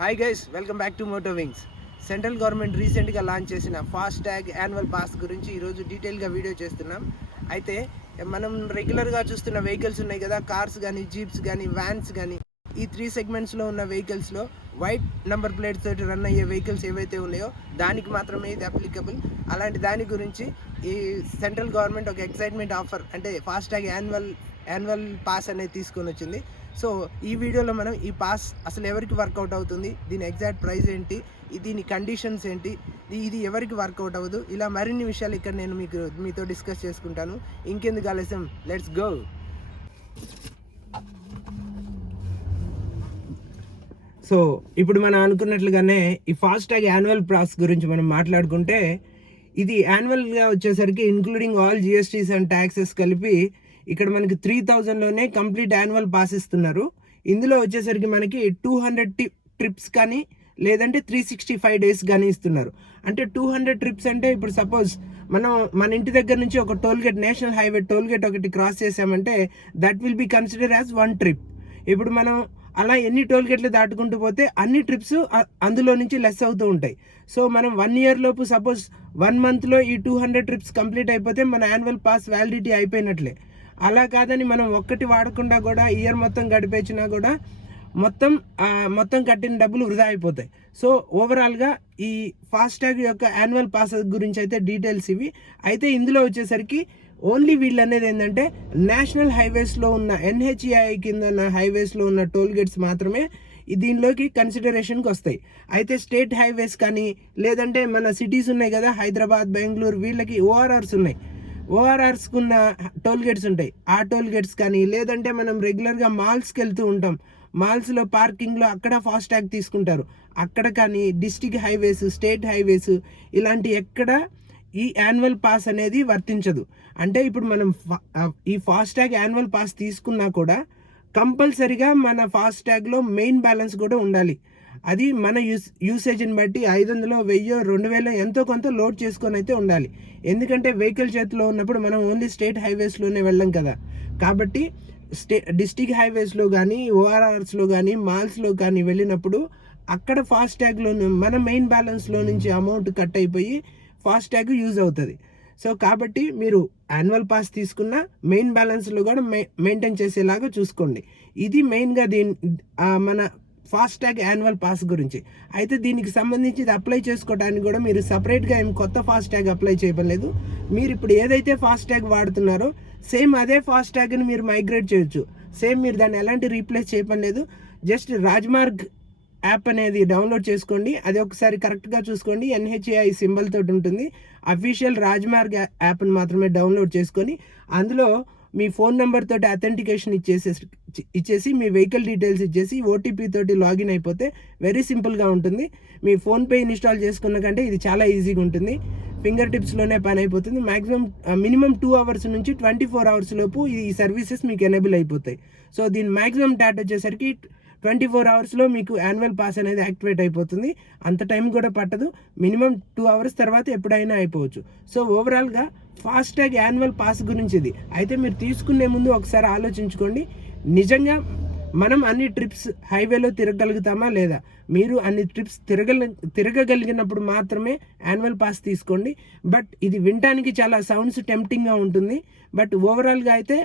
Hi guys, welcome back to Moto Wings. Central government రీసెంట్గా launch చేసిన FASTag annual pass గురించి ఈరోజు డీటెయిల్గా వీడియో చేస్తున్నాం. అయితే మనం రెగ్యులర్గా చూస్తున్న వెహికల్స్ ఉన్నాయి కదా, కార్స్ కానీ, జీప్స్ కానీ, వ్యాన్స్ కానీ, ఈ 3 సెగ్మెంట్స్లో ఉన్న వెహికల్స్లో వైట్ నెంబర్ ప్లేట్స్ తోటి రన్ అయ్యే వెహికల్స్ ఏవైతే ఉన్నాయో దానికి మాత్రమే ఇది అప్లికబుల్. అలాంటి దాని గురించి ఈ సెంట్రల్ గవర్నమెంట్ ఒక ఎక్సైట్మెంట్ ఆఫర్ అంటే ఫాస్ట్ ట్యాగ్ యాన్యువల్ పాస్ అనేది తీసుకొని వచ్చింది. సో ఈ వీడియోలో మనం ఈ పాస్ అసలు ఎవరికి వర్కౌట్ అవుతుంది, దీని ఎగ్జాక్ట్ ప్రైస్ ఏంటి, దీని కండిషన్స్ ఏంటి, ఇది ఎవరికి వర్కౌట్ అవ్వదు, ఇలా మరిన్ని విషయాలు ఇక్కడ నేను మీతో డిస్కస్ చేసుకుంటాను. ఇంకెందుకు ఆలస్యం, లెట్స్ గో. సో ఇప్పుడు మనం అనుకున్నట్లుగానే ఈ ఫాస్ట్ ట్యాగ్ యాన్యువల్ పాస్ గురించి మనం మాట్లాడుకుంటే, ఇది యాన్యువల్గా వచ్చేసరికి including all GSTs and taxes కలిపి ఇక్కడ మనకి 3000లోనే కంప్లీట్ యాన్యువల్ పాస్ ఇస్తున్నారు. ఇందులో వచ్చేసరికి మనకి 200 ట్రిప్స్ కానీ లేదంటే 365 డేస్ కానీ ఇస్తున్నారు. అంటే 200 ట్రిప్స్ అంటే ఇప్పుడు సపోజ్ మనం మన ఇంటి దగ్గర నుంచి ఒక టోల్గేట్, నేషనల్ హైవే టోల్గేట్ ఒకటి క్రాస్ చేసామంటే that will be consider as 1 trip. ఇప్పుడు మనం అలా ఎన్ని టోల్గేట్లు దాటుకుంటూ పోతే అన్ని ట్రిప్స్ అందులో నుంచి లెస్ అవుతూ ఉంటాయి. సో మనం 1 ఇయర్ లోపు సపోజ్ 1 మంత్లో ఈ 200 ట్రిప్స్ కంప్లీట్ అయిపోతే మన యాన్యువల్ పాస్ వ్యాలిడిటీ అయిపోయినట్లే. అలా కాదని మనం ఒక్కటి వాడకుండా కూడా ఇయర్ మొత్తం గడిపేసినా కూడా మొత్తం కట్టిన డబ్బులు వృధా అయిపోతాయి. సో ఓవరాల్గా ఈ ఫాస్ట్ ట్యాగ్ యొక్క యాన్యువల్ పాస్ గురించి అయితే డీటెయిల్స్ ఇవి. అయితే ఇందులో వచ్చేసరికి ఓన్లీ వీళ్ళు అనేది ఏంటంటే నేషనల్ హైవేస్లో ఉన్న NHAI కింద ఉన్న హైవేస్లో ఉన్న టోల్ గేట్స్ మాత్రమే దీనిలోకి కన్సిడరేషన్కి వస్తాయి. అయితే స్టేట్ హైవేస్ కానీ లేదంటే మన సిటీస్ ఉన్నాయి కదా, హైదరాబాద్, బెంగళూరు, వీళ్ళకి ORRs ఉన్నాయి. ORRస్కి ఉన్న టోల్ గేట్స్ ఉంటాయి. ఆ టోల్ గేట్స్ కానీ లేదంటే మనం రెగ్యులర్గా మాల్స్కి వెళ్తూ ఉంటాం, మాల్స్లో పార్కింగ్లో అక్కడ ఫాస్ట్ ట్యాగ్ తీసుకుంటారు, అక్కడ కానీ డిస్ట్రిక్ట్ హైవేస్, స్టేట్ హైవేస్ ఇలాంటి ఎక్కడ ఈ యాన్యువల్ పాస్ అనేది వర్తించదు. అంటే ఇప్పుడు మనం ఈ ఫాస్ట్ ట్యాగ్ యాన్యువల్ పాస్ తీసుకున్నా కూడా కంపల్సరీగా మన ఫాస్ట్ ట్యాగ్లో మెయిన్ బ్యాలెన్స్ కూడా ఉండాలి. అది మన యూసేజ్ని బట్టి 500, 1000, 2000 ఎంతో కొంత లోడ్ చేసుకొని అయితే ఉండాలి. ఎందుకంటే వెహికల్ చేతిలో ఉన్నప్పుడు మనం ఓన్లీ స్టేట్ హైవేస్లోనే వెళ్ళాం కదా, కాబట్టి డిస్ట్రిక్ట్ హైవేస్లో కానీ, ORRస్లో కానీ, మాల్స్లో కానీ వెళ్ళినప్పుడు అక్కడ ఫాస్ట్ ట్యాగ్లో మన మెయిన్ బ్యాలెన్స్లో నుంచి అమౌంట్ కట్ అయిపోయి ఫాస్ట్ ట్యాగ్ యూజ్ అవుతుంది. సో కాబట్టి మీరు యాన్యువల్ పాస్ తీసుకున్న మెయిన్ బ్యాలెన్స్లో కూడా మెయింటైన్ చేసేలాగా చూసుకోండి. ఇది మెయిన్గా మన ఫాస్ట్ ట్యాగ్ యాన్యువల్ పాస్ గురించి. అయితే దీనికి సంబంధించి ఇది అప్లై చేసుకోవడానికి కూడా మీరు సపరేట్గా ఏం కొత్త ఫాస్ట్ ట్యాగ్ అప్లై చేయలేదు. మీరు ఇప్పుడు ఏదైతే ఫాస్ట్ ట్యాగ్ వాడుతున్నారో సేమ్ అదే ఫాస్ట్ ట్యాగ్ని మీరు మైగ్రేట్ చేయొచ్చు. సేమ్ మీరు దాన్ని ఎలాంటి రీప్లేస్ చేయలేదు. జస్ట్ రాజ్మార్గ్ యాప్ అనేది డౌన్లోడ్ చేసుకోండి. అది ఒకసారి కరెక్ట్గా చూసుకోండి. NHAI సింబల్ తోటి ఉంటుంది. అఫీషియల్ రాజ్మార్గ్ యాప్ని మాత్రమే డౌన్లోడ్ చేసుకొని అందులో మీ ఫోన్ నెంబర్ తోటి అథెంటికేషన్ ఇచ్చేసి మీ వెహికల్ డీటెయిల్స్ ఇచ్చేసి OTP తోటి లాగిన్ అయిపోతే వెరీ సింపుల్గా ఉంటుంది. మీ ఫోన్పే ఇన్స్టాల్ చేసుకున్న కంటే ఇది చాలా ఈజీగా ఉంటుంది. ఫింగర్ టిప్స్లోనే పని అయిపోతుంది. మినిమం 2 అవర్స్ నుంచి 24 అవర్స్ లోపు ఈ సర్వీసెస్ మీకు ఎనేబుల్ అయిపోతాయి. సో దీని మ్యాక్సిమం డేట్ వచ్చేసరికి 24 అవర్స్లో మీకు యాన్యువల్ పాస్ అనేది యాక్టివేట్ అయిపోతుంది. అంత టైం కూడా పట్టదు. మినిమం 2 అవర్స్ తర్వాత ఎప్పుడైనా అయిపోవచ్చు. సో ఓవరాల్గా ఫాస్ట్ ట్యాగ్ యాన్యువల్ పాస్ గురించి ఇది. అయితే మీరు తీసుకునే ముందు ఒకసారి ఆలోచించుకోండి, నిజంగా మనం అన్ని ట్రిప్స్ హైవేలో తిరగగలుగుతామా లేదా. మీరు అన్ని ట్రిప్స్ తిరగగలిగినప్పుడు మాత్రమే యాన్యువల్ పాస్ తీసుకోండి. బట్ ఇది వినటానికి చాలా సౌండ్స్ టెంప్టింగ్గా ఉంటుంది. బట్ ఓవరాల్గా అయితే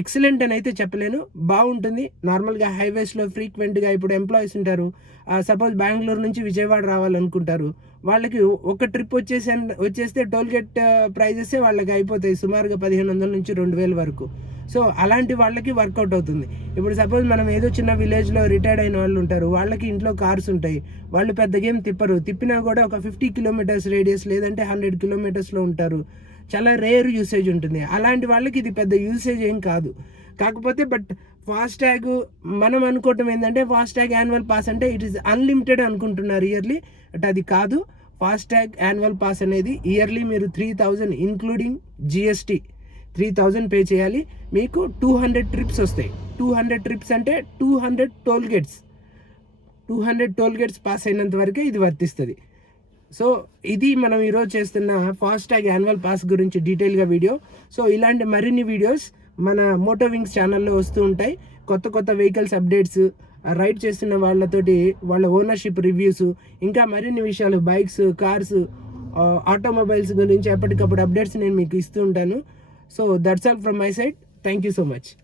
ఎక్సలెంట్ అని అయితే చెప్పలేను, బాగుంటుంది. నార్మల్గా హైవేస్లో ఫ్రీక్వెంట్గా ఇప్పుడు ఎంప్లాయీస్ ఉంటారు, సపోజ్ బెంగళూరు నుంచి విజయవాడ రావాలనుకుంటారు, వాళ్ళకి ఒక ట్రిప్ వచ్చేస్తే టోల్గేట్ ప్రైజెసే వాళ్ళకి అయిపోతాయి సుమారుగా 1500 నుంచి 2000 వరకు. సో అలాంటి వాళ్ళకి వర్కౌట్ అవుతుంది. ఇప్పుడు సపోజ్ మనం ఏదో చిన్న విలేజ్లో రిటైర్డ్ అయిన వాళ్ళు ఉంటారు, వాళ్ళకి ఇంట్లో కార్స్ ఉంటాయి, వాళ్ళు పెద్దగా ఏం తిప్పినా కూడా ఒక 50 కిలోమీటర్స్ రేడియస్ లేదంటే 100 కిలోమీటర్స్లో ఉంటారు, చాలా రేర్ యూసేజ్ ఉంటుంది. అలాంటి వాళ్ళకి ఇది పెద్ద యూసేజ్ ఏం కాదు. కాకపోతే బట్ ఫాస్ట్ ట్యాగ్ మనం అనుకోవటం ఏంటంటే ఫాస్ట్ ట్యాగ్ యాన్యువల్ పాస్ అంటే ఇట్ ఈస్ అన్లిమిటెడ్ అనుకుంటున్నారు ఇయర్లీ. బట్ అది కాదు. ఫాస్ట్ ట్యాగ్ యాన్యువల్ పాస్ అనేది ఇయర్లీ మీరు 3000 ఇంక్లూడింగ్ GST 3000 పే చేయాలి. మీకు 200 ట్రిప్స్ వస్తాయి. 200 ట్రిప్స్ అంటే 200 టోల్ గేట్స్ పాస్ అయినంత వరకే ఇది వర్తిస్తుంది. సో ఇది మనం ఈరోజు చేస్తున్న ఫాస్ట్ ట్యాగ్ యాన్యువల్ పాస్ గురించి డీటెయిల్గా వీడియో. సో ఇలాంటి మరిన్ని వీడియోస్ మన మోటో వింగ్స్ ఛానల్లో వస్తూ ఉంటాయి. కొత్త వెహికల్స్ అప్డేట్స్, రైడ్ చేస్తున్న వాళ్ళతోటి వాళ్ళ ఓనర్షిప్ రివ్యూస్, ఇంకా మరిన్ని విషయాలు బైక్స్, కార్స్, ఆటోమొబైల్స్ గురించి ఎప్పటికప్పుడు అప్డేట్స్ నేను మీకు ఇస్తూ ఉంటాను. So that's all from my side. Thank you so much.